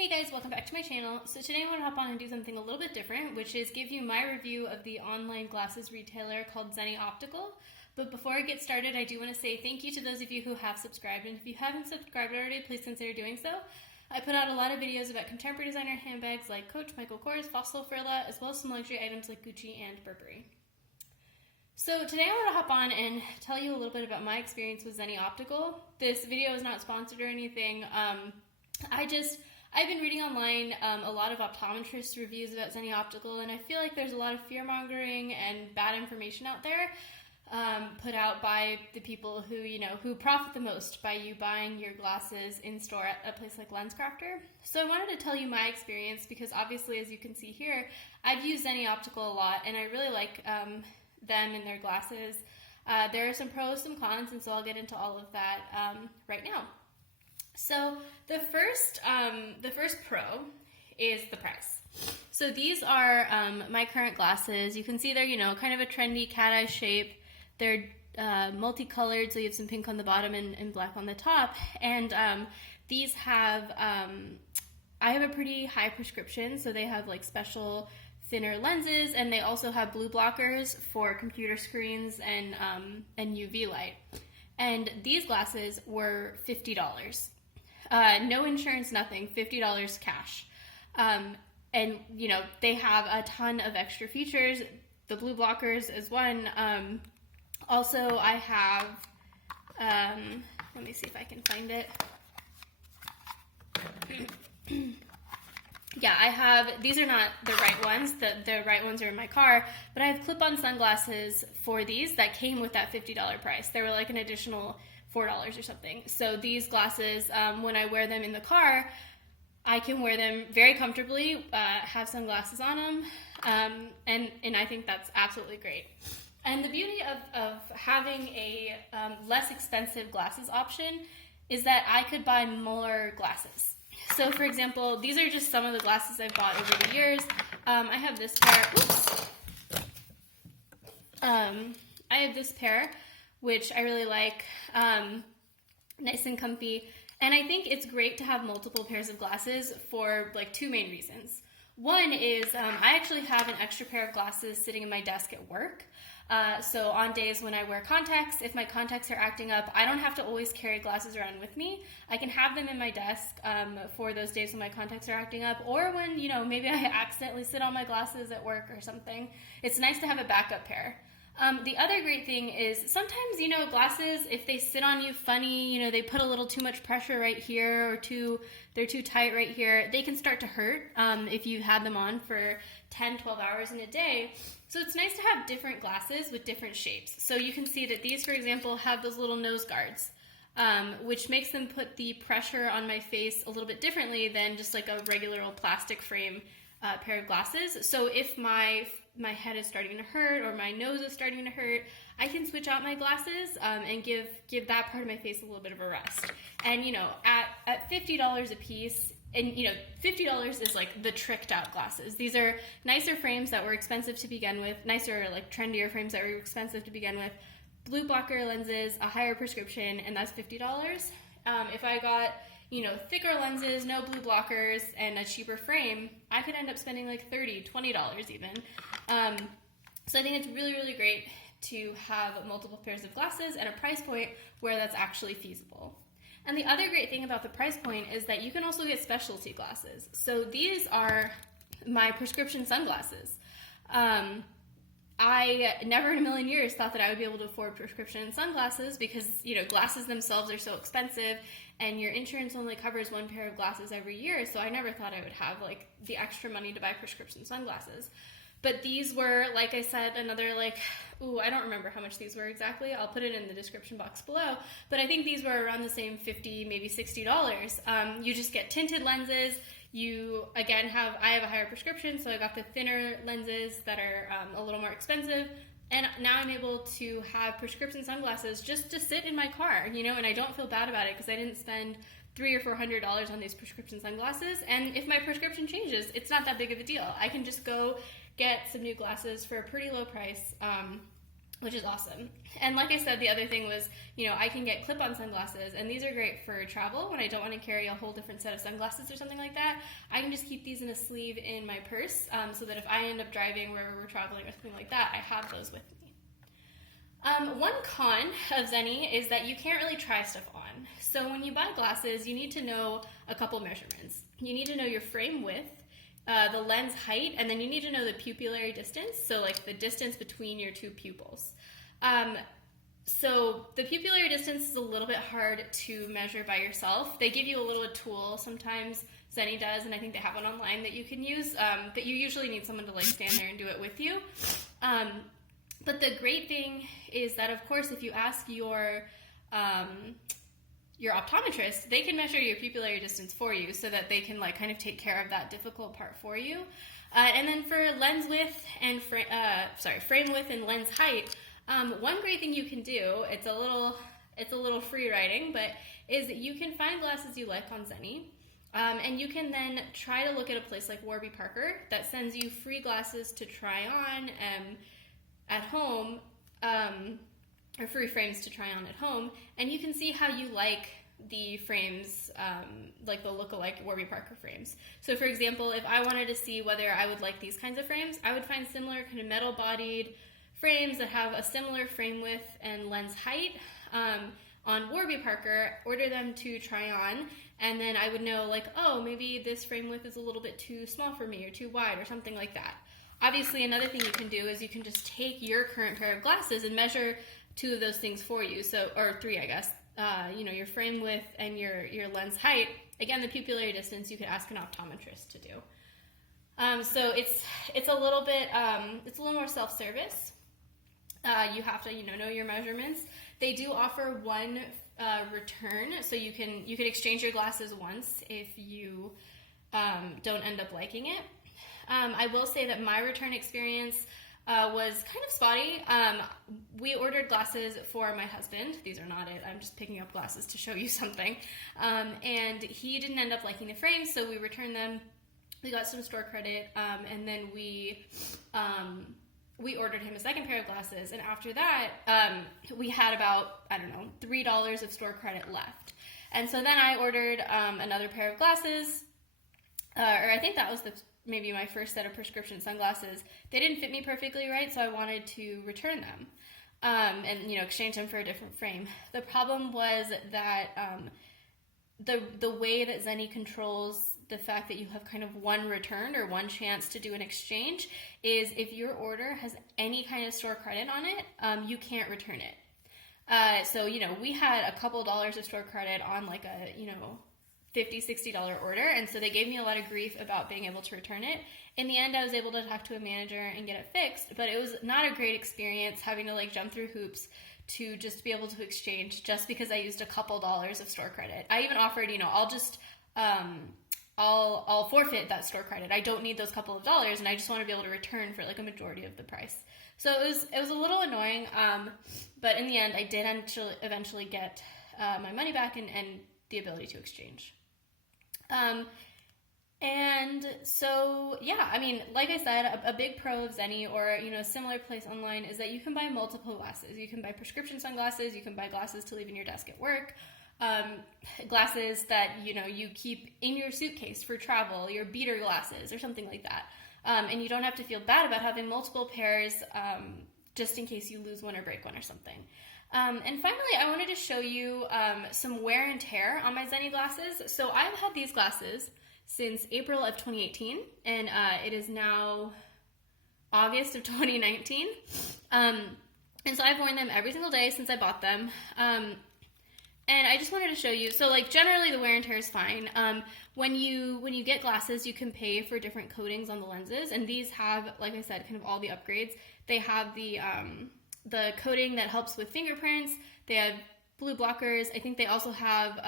Hey guys, welcome back to my channel. So today I want to hop on and do something a little bit different, which is give you my review of the online glasses retailer called Zenni Optical. But before I get started, I do want to say thank you to those of you who have subscribed, and if you haven't subscribed already, please consider doing so. I put out a lot of videos about contemporary designer handbags like Coach, Michael Kors, Fossil, Furla, as well as some luxury items like Gucci and Burberry. So today I want to hop on and tell you a little bit about my experience with Zenni Optical. This video is not sponsored or anything. I've been reading online a lot of optometrist reviews about Zenni Optical, and I feel like there's a lot of fear-mongering and bad information out there put out by the people who profit the most by you buying your glasses in store at a place like LensCrafter. So I wanted to tell you my experience because obviously, as you can see here, I've used Zenni Optical a lot, and I really like them and their glasses. There are some pros, some cons, and so I'll get into all of that right now. So the first pro is the price. So these are my current glasses. You can see they're, kind of a trendy cat eye shape. They're multicolored, so you have some pink on the bottom and black on the top. And these have, I have a pretty high prescription, so they have like special thinner lenses, and they also have blue blockers for computer screens and UV light. And these glasses were $50. No insurance, nothing, $50 cash. And, they have a ton of extra features. The blue blockers is one. Also, I have, let me see if I can find it. Yeah, I have, these are not the right ones. The right ones are in my car, but I have clip-on sunglasses for these that came with that $50 price. They were like an additional $4 or something. So these glasses, when I wear them in the car, I can wear them very comfortably, have sunglasses on them, and I think that's absolutely great. And the beauty of having a less expensive glasses option is that I could buy more glasses. So for example, these are just some of the glasses I've bought over the years. I have this pair. Oops. I have this pair, which I really like, nice and comfy. And I think it's great to have multiple pairs of glasses for like two main reasons. One is I actually have an extra pair of glasses sitting in my desk at work. So on days when I wear contacts, if my contacts are acting up, I don't have to always carry glasses around with me. I can have them in my desk for those days when my contacts are acting up, or when, maybe I accidentally sit on my glasses at work or something. It's nice to have a backup pair. The other great thing is sometimes, glasses, if they sit on you funny, they put a little too much pressure right here, or they're too tight right here, they can start to hurt if you had them on for 10, 12 hours in a day. So it's nice to have different glasses with different shapes. So you can see that these, for example, have those little nose guards, which makes them put the pressure on my face a little bit differently than just like a regular old plastic frame pair of glasses. So if my head is starting to hurt or my nose is starting to hurt, I can switch out my glasses and give that part of my face a little bit of a rest. And at $50 a piece, and $50 is like the tricked out glasses. These are nicer frames that were expensive to begin with, nicer, like trendier frames that were expensive to begin with, blue blocker lenses, a higher prescription, and that's $50. If I got thicker lenses, no blue blockers, and a cheaper frame, I could end up spending like $30, $20 even. So I think it's really, really great to have multiple pairs of glasses at a price point where that's actually feasible. And the other great thing about the price point is that you can also get specialty glasses. So these are my prescription sunglasses. I never in a million years thought that I would be able to afford prescription sunglasses because, glasses themselves are so expensive and your insurance only covers one pair of glasses every year. So I never thought I would have like the extra money to buy prescription sunglasses. But these were, like I said, another I don't remember how much these were exactly. I'll put it in the description box below. But I think these were around the same $50, maybe $60. You just get tinted lenses. You, again, I have a higher prescription, so I got the thinner lenses that are a little more expensive. And now I'm able to have prescription sunglasses just to sit in my car, and I don't feel bad about it because I didn't spend $300 or $400 on these prescription sunglasses. And if my prescription changes, it's not that big of a deal. I can just go get some new glasses for a pretty low price which is awesome. And like I said, the other thing was, I can get clip-on sunglasses, and these are great for travel when I don't want to carry a whole different set of sunglasses or something like that. I can just keep these in a sleeve in my purse, so that if I end up driving wherever we're traveling or something like that, I have those with me. One con of Zenni is that you can't really try stuff on. So when you buy glasses, you need to know a couple measurements. You need to know your frame width, the lens height, and then you need to know the pupillary distance, so like the distance between your two pupils. So the pupillary distance is a little bit hard to measure by yourself. They give you a little tool sometimes, Zenni does, and I think they have one online that you can use, but you usually need someone to like stand there and do it with you. But the great thing is that, of course, if you ask your optometrist, they can measure your pupillary distance for you so that they can like kind of take care of that difficult part for you. And then for lens width and frame width and lens height, one great thing you can do, it's a little free writing, but is that you can find glasses you like on Zenni, and you can then try to look at a place like Warby Parker that sends you free glasses to try on at home, or free frames to try on at home, and you can see how you like the frames, like the look-alike Warby Parker frames. So for example, if I wanted to see whether I would like these kinds of frames, I would find similar kind of metal-bodied frames that have a similar frame width and lens height on Warby Parker, order them to try on, and then I would know like, oh, maybe this frame width is a little bit too small for me or too wide or something like that. Obviously, another thing you can do is you can just take your current pair of glasses and measure two of those things for you, or three, I guess. Your frame width and your lens height. Again, the pupillary distance you could ask an optometrist to do. So it's a little bit, it's a little more self-service. You have to know your measurements. They do offer one return, so you can exchange your glasses once if you don't end up liking it. I will say that my return experience was kind of spotty. We ordered glasses for my husband. These are not it. I'm just picking up glasses to show you something. And he didn't end up liking the frames, so we returned them. We got some store credit, and then we ordered him a second pair of glasses. And after that, we had about, $3 of store credit left. And so then I ordered another pair of glasses, or I think that was maybe my first set of prescription sunglasses. They didn't fit me perfectly right, so I wanted to return them and exchange them for a different frame. The problem was that the way that Zenni controls the fact that you have kind of one return or one chance to do an exchange is if your order has any kind of store credit on it, you can't return it. So we had a couple dollars of store credit on like a $50, $60 order, and so they gave me a lot of grief about being able to return it. In the end, I was able to talk to a manager and get it fixed, but it was not a great experience having to like jump through hoops to just be able to exchange just because I used a couple dollars of store credit. I even offered, I'll forfeit that store credit. I don't need those couple of dollars, and I just want to be able to return for like a majority of the price. So it was a little annoying, but in the end, I did eventually get my money back and the ability to exchange. And so, yeah, like I said, a big pro of Zenni or, a similar place online is that you can buy multiple glasses. You can buy prescription sunglasses, you can buy glasses to leave in your desk at work, glasses that, you keep in your suitcase for travel, your beater glasses or something like that. And you don't have to feel bad about having multiple pairs, just in case you lose one or break one or something. And finally, I wanted to show you some wear and tear on my Zenni glasses. So I've had these glasses since April of 2018, and it is now August of 2019. And so I've worn them every single day since I bought them. And I just wanted to show you, so like generally the wear and tear is fine. When you get glasses, you can pay for different coatings on the lenses, and these have, like I said, kind of all the upgrades. They have the coating that helps with fingerprints. They have blue blockers. I think they also have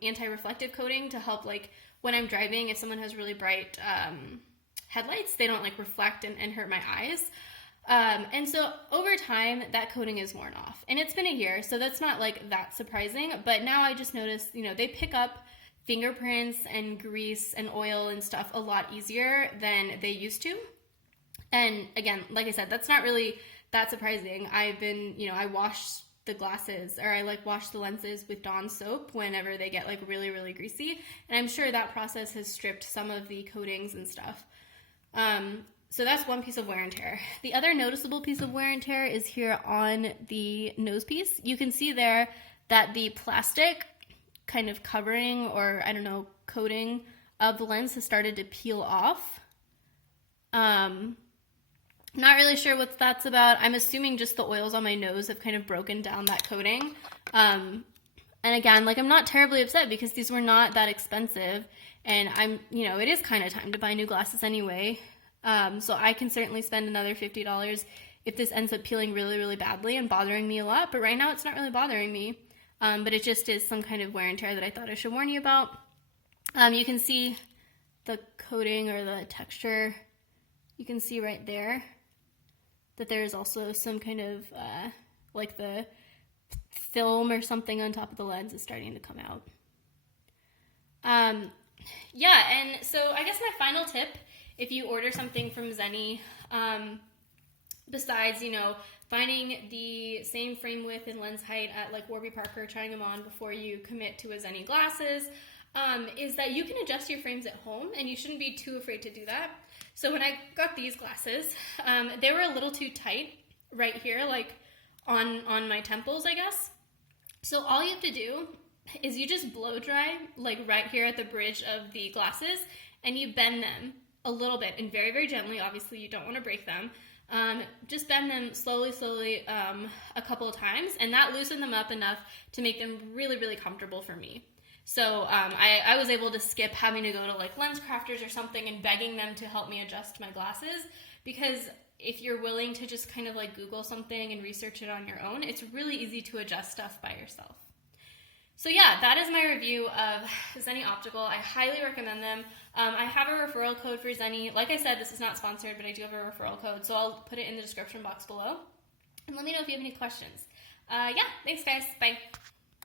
anti-reflective coating to help, like, when I'm driving, if someone has really bright headlights, they don't, like, reflect and hurt my eyes. And so over time, that coating is worn off. And it's been a year, so that's not, like, that surprising. But now I just noticed, they pick up fingerprints and grease and oil and stuff a lot easier than they used to. And again, like I said, that's not really that surprising. I wash the glasses, or I like wash the lenses with Dawn soap whenever they get like really, really greasy. And I'm sure that process has stripped some of the coatings and stuff. So that's one piece of wear and tear. The other noticeable piece of wear and tear is here on the nose piece. You can see there that the plastic kind of covering, or I don't know, coating of the lens has started to peel off. Not really sure what that's about. I'm assuming just the oils on my nose have kind of broken down that coating. And again, like, I'm not terribly upset because these were not that expensive, and it is kind of time to buy new glasses anyway. So I can certainly spend another $50 if this ends up peeling really, really badly and bothering me a lot. But right now it's not really bothering me. But it just is some kind of wear and tear that I thought I should warn you about. You can see the coating or the texture. You can see right there that there is also some kind of like the film or something on top of the lens is starting to come out. Yeah, and so I guess my final tip, if you order something from Zenni, besides, finding the same frame width and lens height at like Warby Parker, trying them on before you commit to a Zenni glasses, is that you can adjust your frames at home, and you shouldn't be too afraid to do that. So when I got these glasses, they were a little too tight right here, like on my temples, I guess. So all you have to do is you just blow dry, like right here at the bridge of the glasses, and you bend them a little bit, and very, very gently. Obviously, you don't want to break them. Just bend them slowly, a couple of times, and that loosened them up enough to make them really, really comfortable for me. So I was able to skip having to go to like lens crafters or something and begging them to help me adjust my glasses, because if you're willing to just kind of like Google something and research it on your own, it's really easy to adjust stuff by yourself. So yeah, that is my review of Zenni Optical. I highly recommend them. I have a referral code for Zenni. Like I said, this is not sponsored, but I do have a referral code, so I'll put it in the description box below. And let me know if you have any questions. Yeah, thanks guys. Bye.